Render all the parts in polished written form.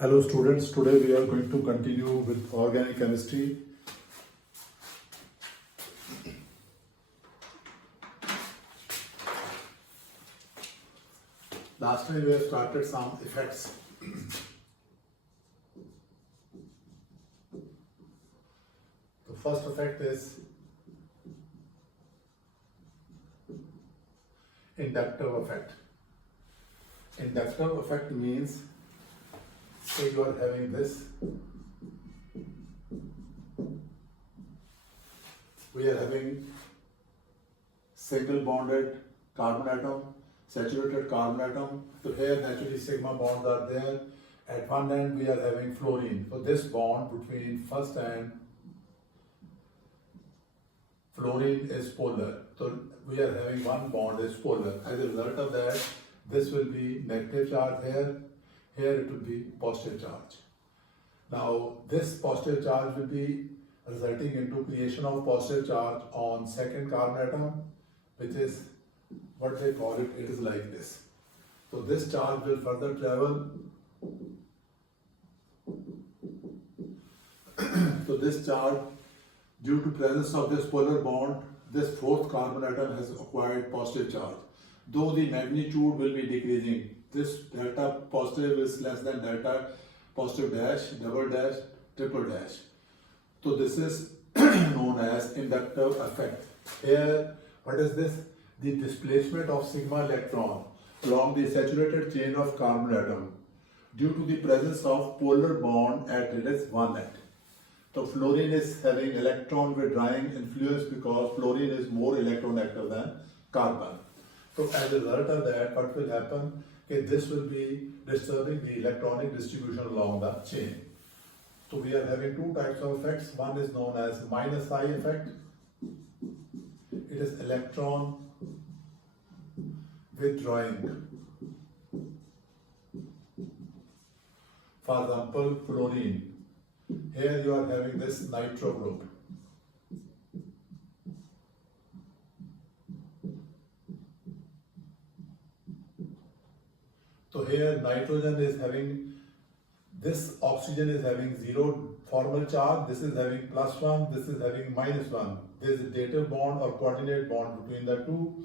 Hello students, today we are going to continue with organic chemistry. Last time we have started some effects. The first effect is inductive effect. Inductive effect means, say you are having this, we are having single bonded carbon atom, saturated carbon atom. So here naturally sigma bonds are there. At one end we are having fluorine. So this bond between first and fluorine is polar. So we are having one bond is polar. As a result of that, this will be negative charge here. Here it will be positive charge. Now this positive charge will be resulting into creation of positive charge on second carbon atom, which is what they call it, it is like this. So this charge will further travel. So this charge, due to presence of this polar bond, this fourth carbon atom has acquired positive charge. Though the magnitude will be decreasing, this delta positive is less than delta positive dash, double dash, triple dash. So this is known as inductive effect. Here, what is this? The displacement of sigma electron along the saturated chain of carbon atom due to the presence of polar bond at its one end. So fluorine is having electron withdrawing influence because fluorine is more electronegative than carbon. So as a result of that, what will happen? Okay, this will be disturbing the electronic distribution along the chain. So we are having two types of effects. One is known as minus I effect. It is electron withdrawing. For example, fluorine. Here you are having this nitro group. So here nitrogen is having, this oxygen is having zero formal charge, this is having +1, this is having -1. There is a dative bond or coordinate bond between the two.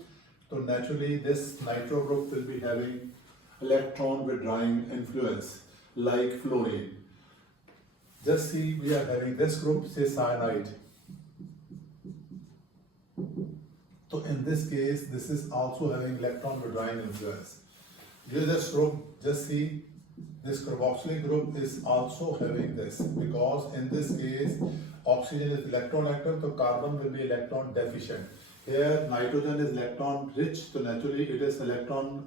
So naturally this nitro group will be having electron withdrawing influence like fluorine. Just see, we are having this group, say cyanide. So in this case, this is also having electron withdrawing influence. This group, just see, this carboxylic group is also having this, because in this case, oxygen is electron active, so carbon will be electron deficient. Here, nitrogen is electron rich, so naturally it is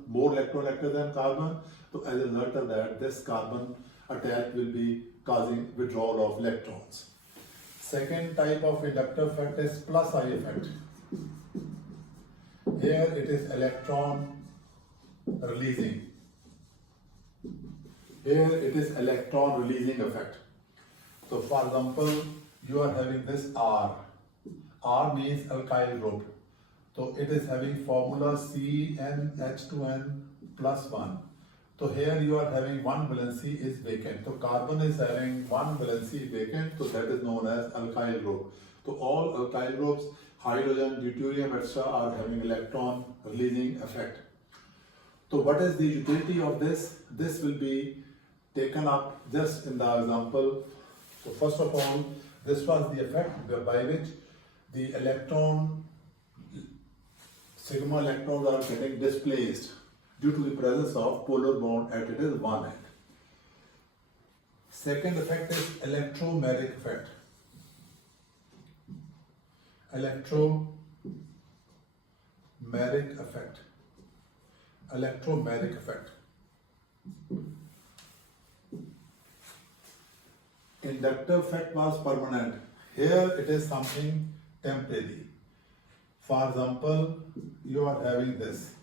more electron active than carbon. So as a result of that, this carbon attack will be causing withdrawal of electrons. Second type of inductive effect is plus I effect. Here it is electron releasing. Here it is electron releasing effect. So for example, you are having this R. R means alkyl group. So it is having formula CnH2n plus 1. So here you are having one valency is vacant. So carbon is having one valency vacant, so that is known as alkyl group. So all alkyl groups, hydrogen, deuterium, etc. are having electron releasing effect. So what is the utility of this? This will be taken up just in the example. So first of all, this was the effect by which the sigma electrons are getting displaced due to the presence of polar bond at its one end. Second effect is electromeric effect. Electromeric effect. Electromeric effect. Inductive effect was permanent. Here it is something temporary. For example, you are having this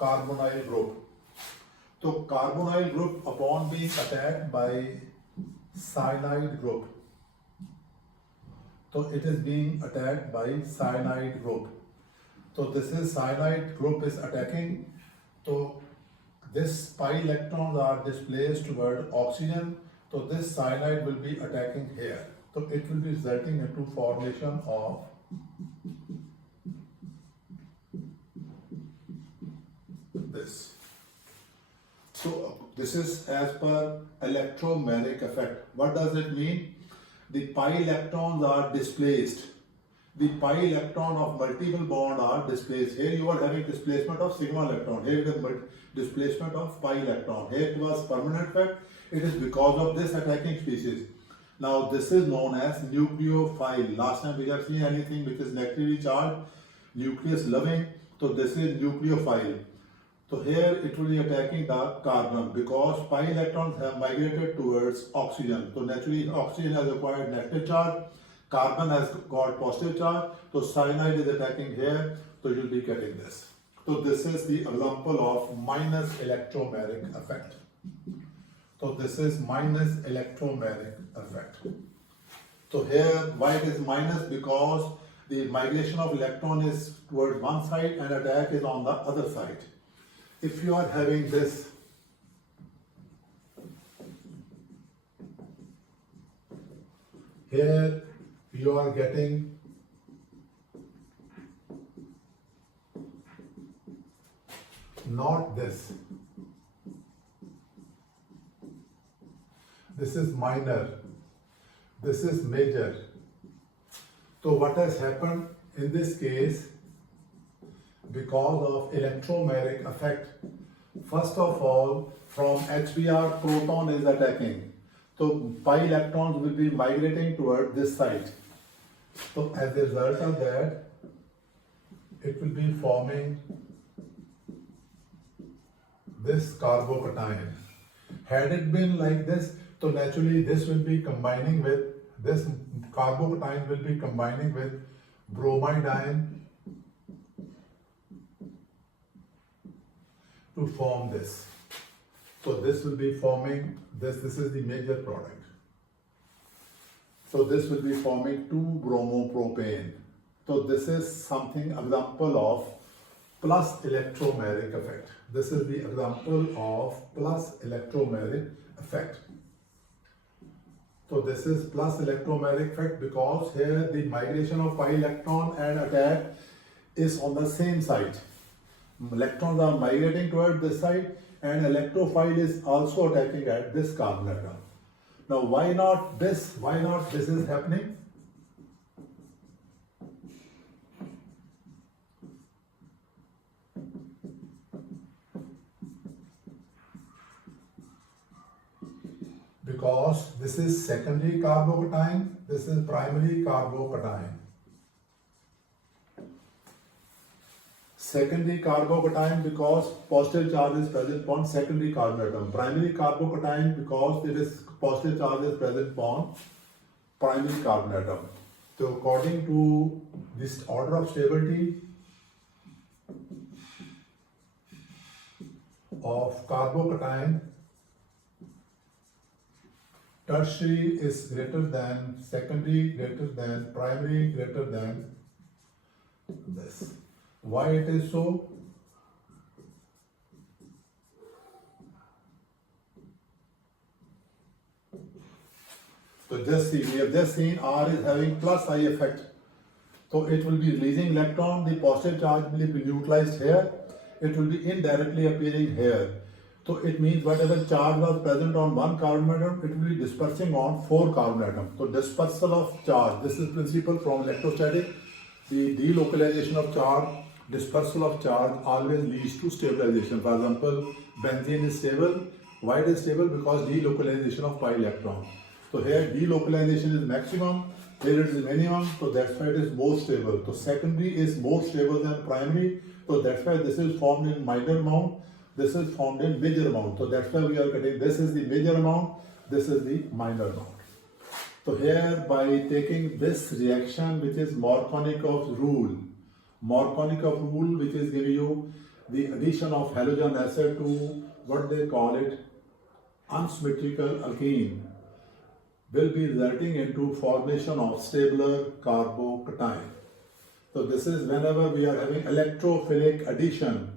carbonyl group. So carbonyl group, upon being attacked by cyanide group, so it is being attacked by cyanide group. So this is cyanide group is attacking. So this pi electrons are displaced toward oxygen, so this cyanide will be attacking here. So it will be resulting into formation of this. So this is as per electromagnetic effect. What does it mean? The pi electrons are displaced. The pi electron of multiple bond are displaced. Here you are having displacement of sigma electron. Here it is displacement of pi electron. Here it was permanent effect. It is because of this attacking species. Now this is known as nucleophile. Last time we have seen anything which is negatively charged, nucleus loving. So this is nucleophile. So here it will be attacking the carbon because pi electrons have migrated towards oxygen. So naturally oxygen has acquired negative charge, carbon has got positive charge. So cyanide is attacking here. So you will be getting this. So this is the example of minus electromagnetic effect. So this is minus electromagnetic effect. So here why it is minus? Because the migration of electron is towards one side and attack is on the other side. If you are having this here, you are getting not this. This is minor. This is major. So what has happened in this case? Because of electromagnetic effect, first of all, from HBr proton is attacking. So pi electrons will be migrating toward this side. So as a result of that, it will be forming this carbocation. Had it been like this, so naturally this will be combining with this carbocation will be combining with bromide ion to form this. So this will be forming this is the major product. So this will be forming 2-bromopropane. So this is something example of plus electromagnetic effect. This is the example of plus electromagnetic effect. So this is plus electromagnetic effect because here the migration of pi electron and attack is on the same side. Electrons are migrating toward this side and electrophile is also attacking at this carbon atom. Now why not this? Why not this is happening? Because this is secondary carbocation, this is primary carbocation. Secondary carbocation because positive charge is present on secondary carbon atom. Primary carbocation because there is positive charge is present on primary carbon atom. So according to this order of stability of carbocation, tertiary is greater than secondary, greater than primary, greater than this. Why it is so? So just see, we have just seen R is having plus I effect. So it will be releasing electron, the positive charge will be neutralized here, it will be indirectly appearing here. So it means whatever charge was present on one carbon atom, it will be dispersing on 4 carbon atoms. So dispersal of charge, this is principle from electrostatic. The delocalization of charge, dispersal of charge always leads to stabilization. For example, benzene is stable. Why it is stable? Because delocalization of pi electron. So here delocalization is maximum, here it is minimum, so that's why it is more stable. So secondary is more stable than primary, so that's why this is formed in minor amount, this is formed in major amount. So that's why we are getting this is the major amount, this is the minor amount. So here by taking this reaction which is Markovnikov's rule, Markovnikov rule which is giving you the addition of halogen acid to what they call it unsymmetrical alkene, will be resulting into formation of stabler carbocation. So this is whenever we are having electrophilic addition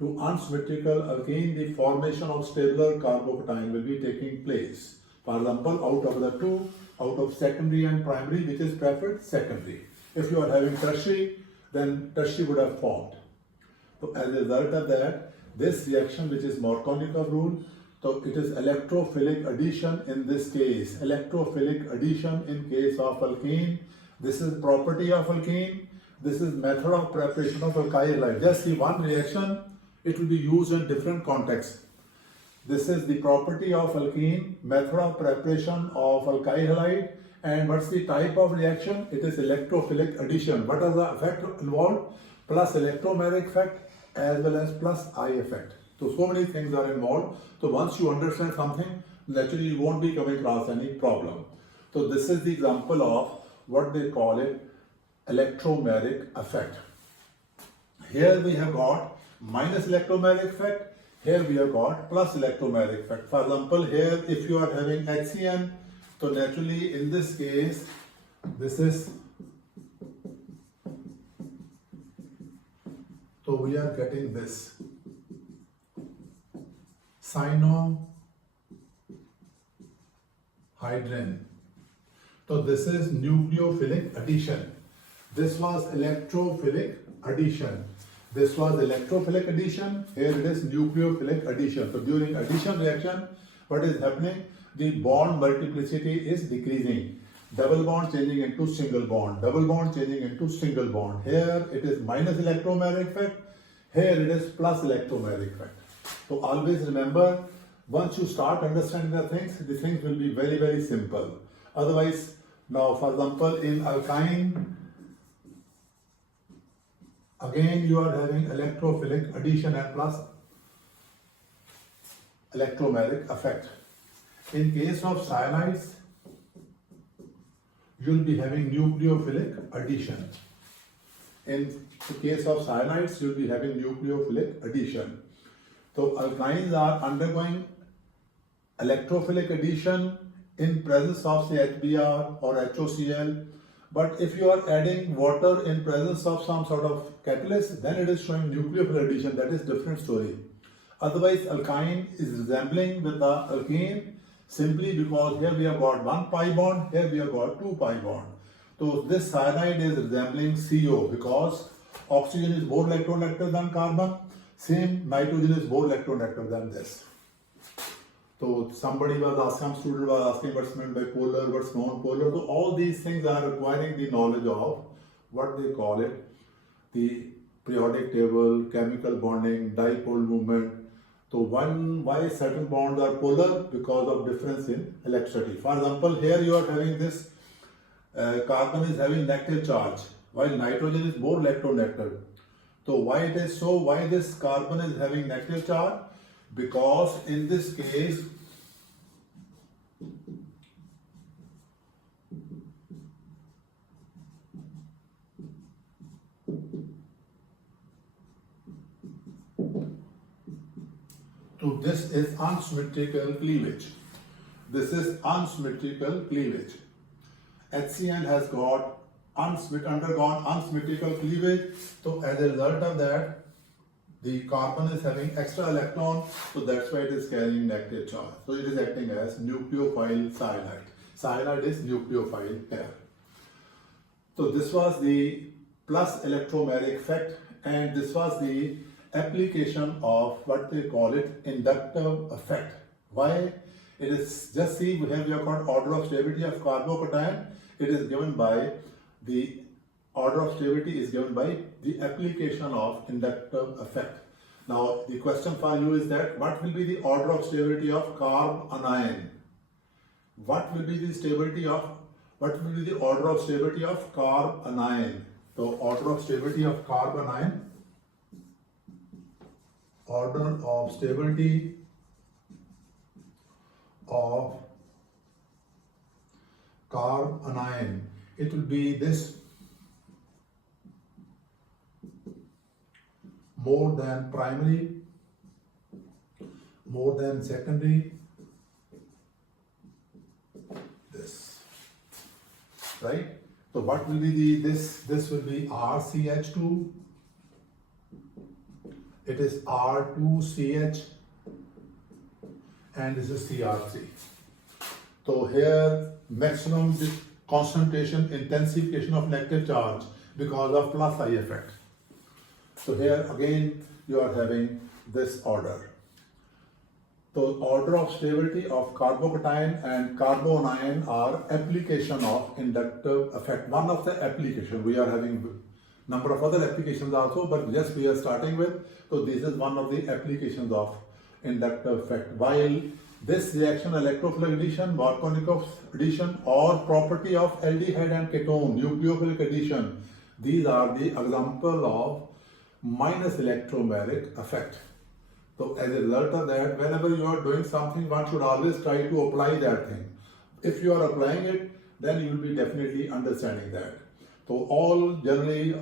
to unsymmetrical alkene, the formation of stabler carbocation will be taking place. For example, out of the two, out of secondary and primary, which is preferred? Secondary. If you are having tertiary, then tertiary would have formed. So as a result of that, this reaction, which is Markovnikov rule, so it is electrophilic addition in this case. Electrophilic addition in case of alkene. This is property of alkene. This is method of preparation of alkyl halide. Just see one reaction, it will be used in different contexts. This is the property of alkene, method of preparation of alkyl halide, and what's the type of reaction? It is electrophilic addition. What is the effect involved? Plus electromagnetic effect as well as plus I effect. So many things are involved. So once you understand something, naturally you won't be coming across any problem. So this is the example of what they call it electromagnetic effect. Here we have got minus electromagnetic effect. Here we have got plus electromagnetic effect. For example, here if you are having HCN, so naturally in this case, this is, so we are getting this cyanohydrin. So this is nucleophilic addition. This was electrophilic addition. This was electrophilic addition. Here it is nucleophilic addition. So during addition reaction, what is happening? The bond multiplicity is decreasing. Double bond changing into single bond. Double bond changing into single bond. Here it is minus electromagnetic effect. Here it is plus electromagnetic effect. So always remember, once you start understanding the things will be very, very simple. Otherwise, now for example, in alkyne, again you are having electrophilic addition and plus electromagnetic effect. In case of cyanides, you will be having nucleophilic addition. In the case of cyanides, you will be having nucleophilic addition. So alkynes are undergoing electrophilic addition in presence of say HBr or HOCl. But if you are adding water in presence of some sort of catalyst, then it is showing nucleophilic addition. That is different story. Otherwise, alkyne is resembling with the alkene simply because here we have got 1 pi bond, here we have got 2 pi bond. So this cyanide is resembling CO because oxygen is more electronegative than carbon. Same nitrogen is more electronegative than this. So somebody was asking, some student was asking what's meant by polar, what's non-polar. So all these things are requiring the knowledge of what they call it, the periodic table, chemical bonding, dipole movement. So why certain bonds are polar? Because of difference in electricity. For example, here you are having this carbon is having negative charge, while nitrogen is more electronegative. So why it is so? Why this carbon is having negative charge? Because in this case, so this is unsymmetrical cleavage. This is unsymmetrical cleavage. HCN has got undergone unsymmetrical cleavage. So as a result of that, the carbon is having extra electron, so that's why it is carrying negative charge. So it is acting as nucleophile cyanide. Cyanide is nucleophile pair. So this was the plus electromagnetic effect, and this was the application of what they call it inductive effect. Why? It is, just see, we have got order of stability of carbocation. It is given by the order of stability is given by the application of inductive effect. Now the question for you is that what will be the order of stability of carbanion? What will be the order of stability of carbanion? So order of stability of carbanion, order of stability of carbanion, it will be this: more than primary, more than secondary, this, right? So what will be the this will be RCH2, it is R2CH and this is CR3. So here maximum concentration intensification of negative charge because of plus I effect. So here again you are having this order. So order of stability of carbocation and carbanion are application of inductive effect. One of the application, we are having number of other applications also, but just we are starting with. So this is one of the applications of inductive effect. While this reaction, electrophilic addition, Markovnikov addition, or property of aldehyde and ketone, nucleophilic addition, these are the example of minus electromagnetic effect. So as a result of that, whenever you are doing something, one should always try to apply that thing. If you are applying it, then you will be definitely understanding that. So all generally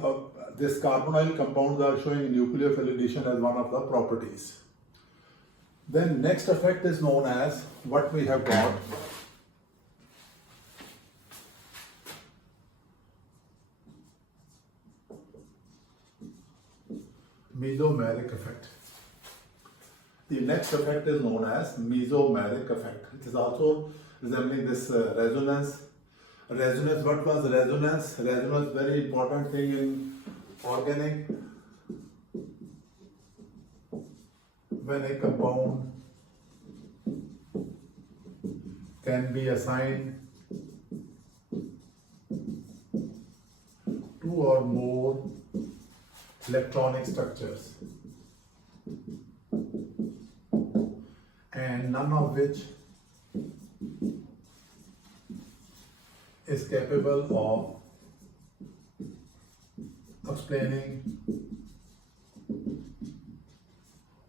this carbonyl compounds are showing nucleophilic addition as one of the properties. Then next effect is known as what we have got. Mesomeric effect. The next effect is known as mesomeric effect. It is also resembling this resonance. Resonance, what was resonance? Resonance, very important thing in organic. When a compound can be assigned two or more electronic structures and none of which is capable of explaining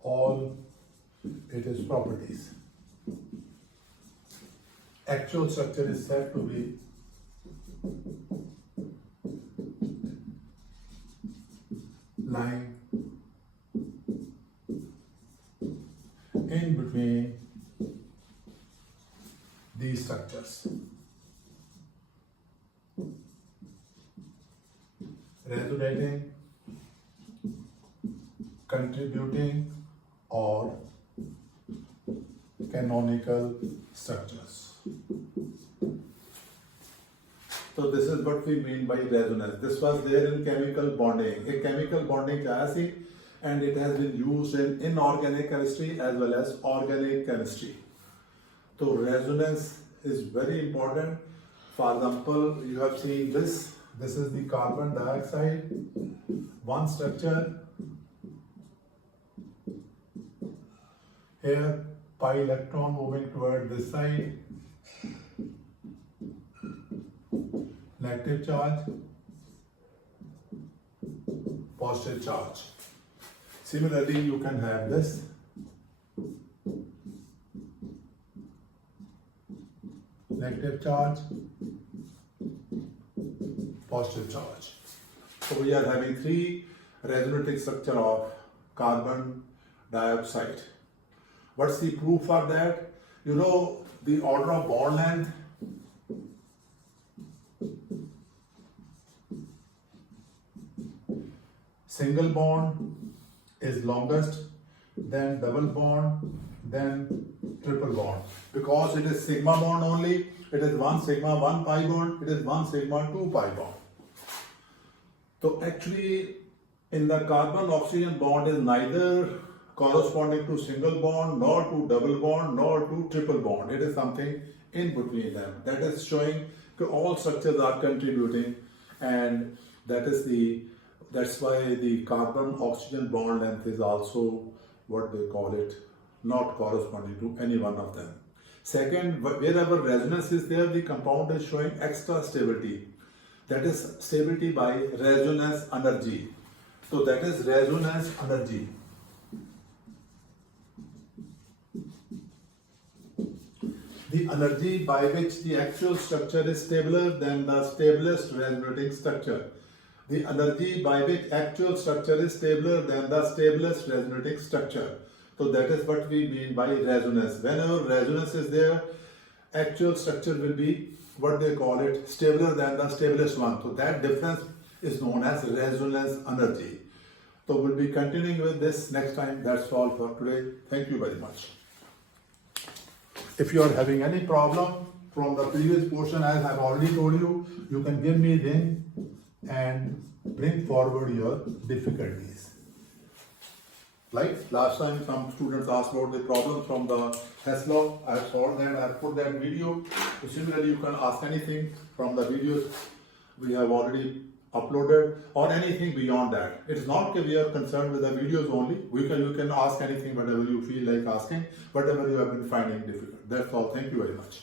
all its properties. Actual structure is said to be lying in between these structures. Resonating, contributing, or canonical structures. So this is what we mean by resonance. This was there in chemical bonding. A chemical bonding chassis, and it has been used in inorganic chemistry as well as organic chemistry. So resonance is very important. For example, you have seen this. This is the carbon dioxide, one structure. Here, pi electron moving toward this side, negative charge, positive charge. Similarly, you can have this. Negative charge, positive charge. So we are having three resonating structure of carbon dioxide. What's the proof for that? You know the order of bond length. Single bond is longest, then double bond, then triple bond. Because it is sigma bond only, it is 1 sigma 1 pi bond, it is 1 sigma 2 pi bond. So actually in the carbon oxygen bond is neither corresponding to single bond, nor to double bond, nor to triple bond. It is something in between them. That is showing that all structures are contributing, and that's why the carbon oxygen bond length is also what they call it, not corresponding to any one of them. Second, wherever resonance is there, the compound is showing extra stability. That is stability by resonance energy. So that is resonance energy. The energy by which the actual structure is stabler than the stablest resonating structure. The energy by which actual structure is stabler than the stablest resonating structure. So that is what we mean by resonance. Whenever resonance is there, actual structure will be what they call it, stabler than the stablest one. So that difference is known as resonance energy. So we'll be continuing with this next time. That's all for today. Thank you very much. If you are having any problem from the previous portion, as I've already told you, you can give me a ring and bring forward your difficulties. Like last time, some students asked about the problems from the Hess law. I have solved that. I have put that video. So similarly, you can ask anything from the videos we have already uploaded, or anything beyond that. It is not that we are concerned with the videos only. You can ask anything, whatever you feel like asking, whatever you have been finding difficult. That's all. Thank you very much.